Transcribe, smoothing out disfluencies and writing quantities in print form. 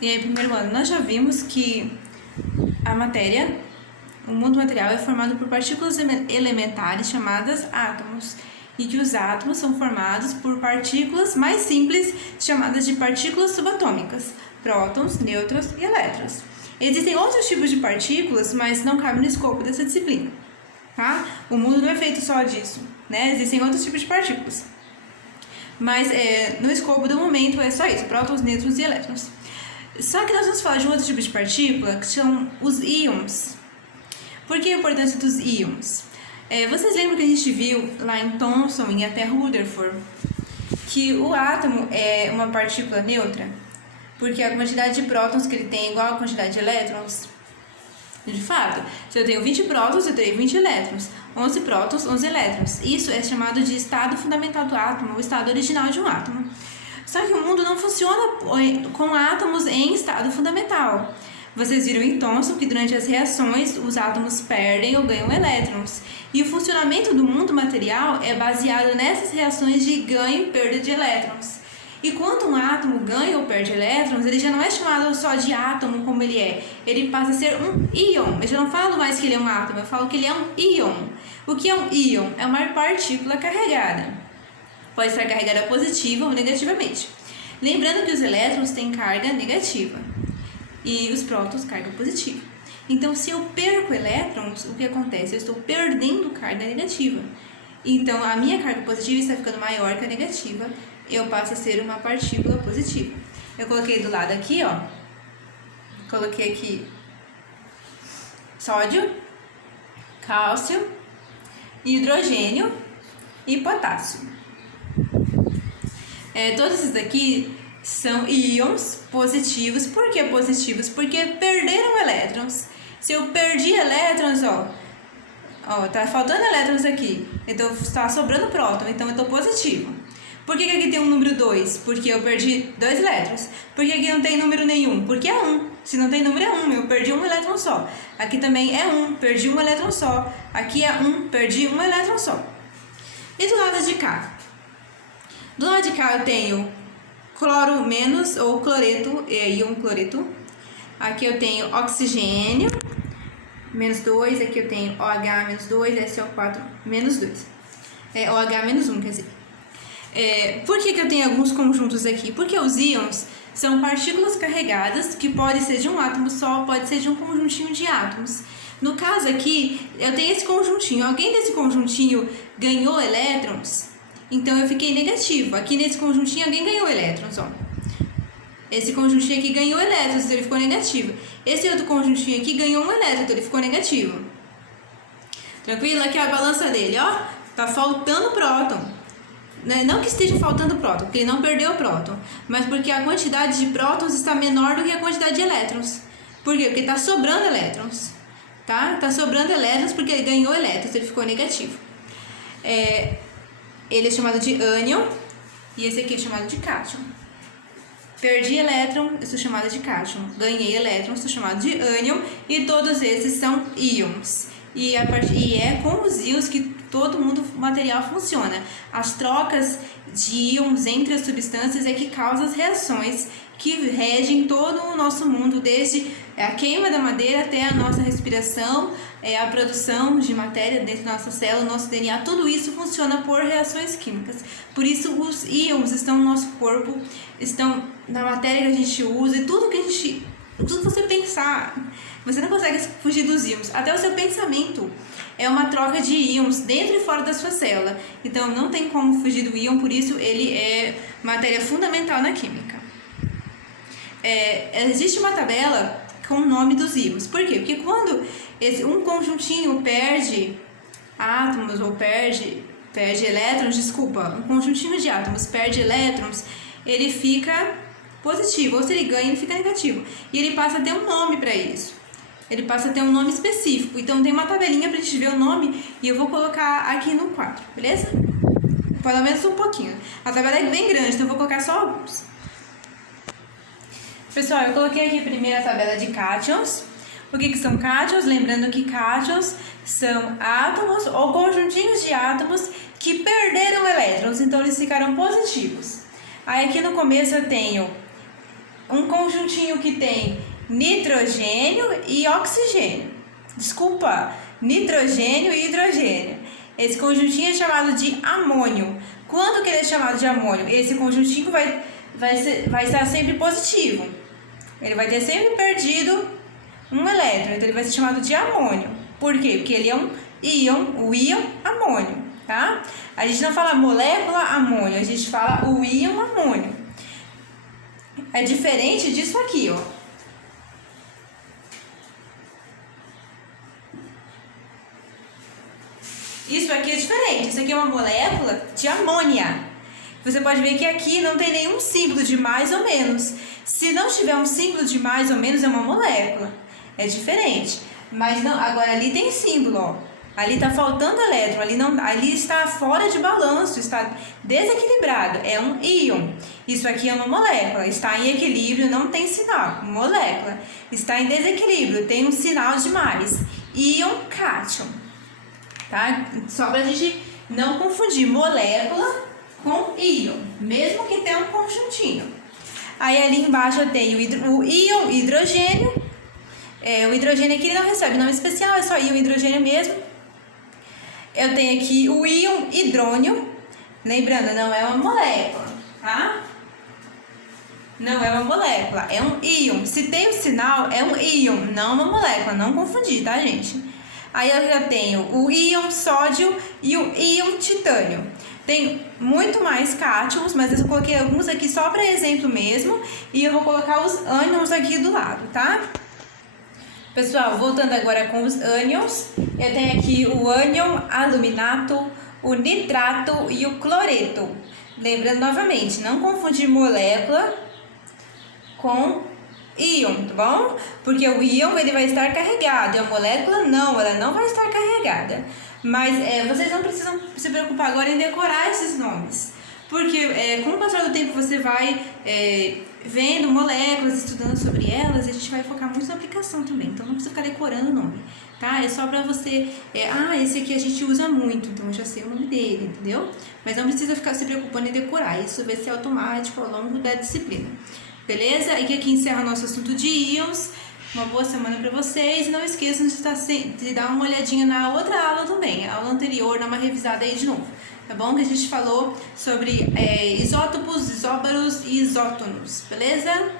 E aí, primeiro ano, nós já vimos que a matéria, o mundo material é formado por partículas elementares chamadas átomos, e que os átomos são formados por partículas mais simples chamadas de partículas subatômicas, prótons, nêutrons e elétrons. Existem outros tipos de partículas, mas não cabem no escopo dessa disciplina, tá? O mundo não é feito só disso, né? Existem outros tipos de partículas, mas no escopo do momento é só isso, prótons, nêutrons e elétrons. Só que nós vamos falar de um outro tipo de partícula, que são os íons. Por que a importância dos íons? Vocês lembram que a gente viu lá em Thomson e até Rutherford que o átomo é uma partícula neutra? Porque a quantidade de prótons que ele tem é igual à quantidade de elétrons? De fato, se eu tenho 20 prótons, eu tenho 20 elétrons. 11 prótons, 11 elétrons. Isso é chamado de estado fundamental do átomo, o estado original de um átomo. Só que o mundo não funciona com átomos em estado fundamental. Vocês viram em Thomson que durante as reações os átomos perdem ou ganham elétrons. E o funcionamento do mundo material é baseado nessas reações de ganho e perda de elétrons. E quando um átomo ganha ou perde elétrons, ele já não é chamado só de átomo como ele é. Ele passa a ser um íon. Eu já não falo mais que ele é um átomo, eu falo que ele é um íon. O que é um íon? É uma partícula carregada. Pode estar carregada positiva ou negativamente. Lembrando que os elétrons têm carga negativa e os prótons carga positiva. Então, se eu perco elétrons, o que acontece? Eu estou perdendo carga negativa. Então, a minha carga positiva está ficando maior que a negativa. Eu passo a ser uma partícula positiva. Eu coloquei do lado aqui, ó. Coloquei aqui sódio, cálcio, hidrogênio e potássio. Todos esses daqui são íons positivos. Por que positivos? Porque perderam elétrons. Se eu perdi elétrons, tá faltando elétrons aqui. Então, está sobrando próton, então eu estou positivo. Por que aqui tem um número 2? Porque eu perdi 2 elétrons. Por que aqui não tem número nenhum? Porque é 1. Se não tem número é 1, eu perdi um elétron só. Aqui também é 1, perdi um elétron só. Aqui é 1, perdi um elétron só. E do lado de cá? Do lado de cá eu tenho cloro menos ou cloreto, íon cloreto. Aqui eu tenho oxigênio, menos 2. Aqui eu tenho OH menos 2, SO4 menos 2. OH menos 1, quer dizer. Por que eu tenho alguns conjuntos aqui? Porque os íons são partículas carregadas que pode ser de um átomo só, pode ser de um conjuntinho de átomos. No caso aqui, eu tenho esse conjuntinho. Alguém desse conjuntinho ganhou elétrons? Então eu fiquei negativo. Aqui nesse conjuntinho alguém ganhou elétrons, ó. Esse conjuntinho aqui ganhou elétrons, então ele ficou negativo. Esse outro conjuntinho aqui ganhou um elétron, então ele ficou negativo. Tranquilo? Aqui é a balança dele, ó. Tá faltando próton. Não que esteja faltando próton, porque ele não perdeu o próton, mas porque a quantidade de prótons está menor do que a quantidade de elétrons. Por quê? Porque está sobrando elétrons, tá? Tá sobrando elétrons porque ele ganhou elétrons, ele ficou negativo. Ele é chamado de ânion e esse aqui é chamado de cátion. Perdi elétron, eu sou chamada de cátion. Ganhei elétron, sou chamado de ânion, e todos esses são íons. E é com os íons que todo mundo material funciona. As trocas de íons entre as substâncias é que causam as reações que regem todo o nosso mundo, desde a queima da madeira até a nossa respiração, a produção de matéria dentro da nossa célula, nosso DNA, tudo isso funciona por reações químicas. Por isso os íons estão no nosso corpo, estão na matéria que a gente usa, e tudo que você pensar, você não consegue fugir dos íons. Até o seu pensamento é uma troca de íons dentro e fora da sua célula. Então não tem como fugir do íon, por isso ele é matéria fundamental na química. Existe uma tabela com o nome dos íons. Por quê? Porque quando um conjuntinho perde átomos ou perde elétrons, um conjuntinho de átomos perde elétrons, ele fica positivo, ou se ele ganha, ele fica negativo. E ele passa a ter um nome para isso. Ele passa a ter um nome específico. Então tem uma tabelinha pra gente ver o nome e eu vou colocar aqui no quadro, beleza? Pelo menos um pouquinho. A tabela é bem grande, então eu vou colocar só alguns. Pessoal, eu coloquei aqui primeiro a tabela de cátions. O que são cátions? Lembrando que cátions são átomos ou conjuntinhos de átomos que perderam elétrons, então eles ficaram positivos. Aí aqui no começo eu tenho um conjuntinho que tem nitrogênio e oxigênio. Desculpa, nitrogênio e hidrogênio. Esse conjuntinho é chamado de amônio. Quando que ele é chamado de amônio? Esse conjuntinho vai estar sempre positivo. Ele vai ter sempre perdido um elétron, então ele vai ser chamado de amônio. Por quê? Porque ele é um íon, o íon amônio, tá? A gente não fala molécula amônio, a gente fala o íon amônio. É diferente disso aqui, ó. Isso aqui é diferente, isso aqui é uma molécula de amônia. Você pode ver que aqui não tem nenhum símbolo de mais ou menos. Se não tiver um símbolo de mais ou menos, é uma molécula. É diferente. Mas não, agora ali tem símbolo, ó. Ali está faltando elétron, ali está fora de balanço, está desequilibrado. É um íon. Isso aqui é uma molécula. Está em equilíbrio, não tem sinal. Molécula. Está em desequilíbrio, tem um sinal de mais. Íon cátion. Tá? Só para a gente não confundir molécula com íon, mesmo que tenha um conjuntinho. Aí ali embaixo eu tenho o íon hidrogênio. O hidrogênio aqui ele não recebe nome especial, é só íon hidrogênio mesmo. Eu tenho aqui o íon hidrônio. Lembrando, não é uma molécula, tá? Não é uma molécula, é um íon. Se tem um sinal, é um íon, não uma molécula. Não confundir, tá, gente? Aí eu já tenho o íon sódio e o íon titânio. Tem muito mais cátions, mas eu coloquei alguns aqui só para exemplo mesmo. E eu vou colocar os ânions aqui do lado, tá? Pessoal, voltando agora com os ânions, eu tenho aqui o ânion aluminato, o nitrato e o cloreto. Lembrando novamente, não confundir molécula com íon, tá bom? Porque o íon ele vai estar carregado e a molécula não, ela não vai estar carregada. Mas vocês não precisam se preocupar agora em decorar esses nomes. Porque com o passar do tempo você vai vendo moléculas, estudando sobre elas, e a gente vai focar muito na aplicação também. Então não precisa ficar decorando o nome, tá? É só pra você... esse aqui a gente usa muito, então eu já sei o nome dele, entendeu? Mas não precisa ficar se preocupando em decorar. Isso vai ser automático ao longo da disciplina. Beleza? E que aqui encerra o nosso assunto de íons. Uma boa semana para vocês. E não esqueçam de dar uma olhadinha na outra aula também. A aula anterior, dar uma revisada aí de novo. Tá bom? Que a gente falou sobre isótopos, isóbaros e isótonos. Beleza?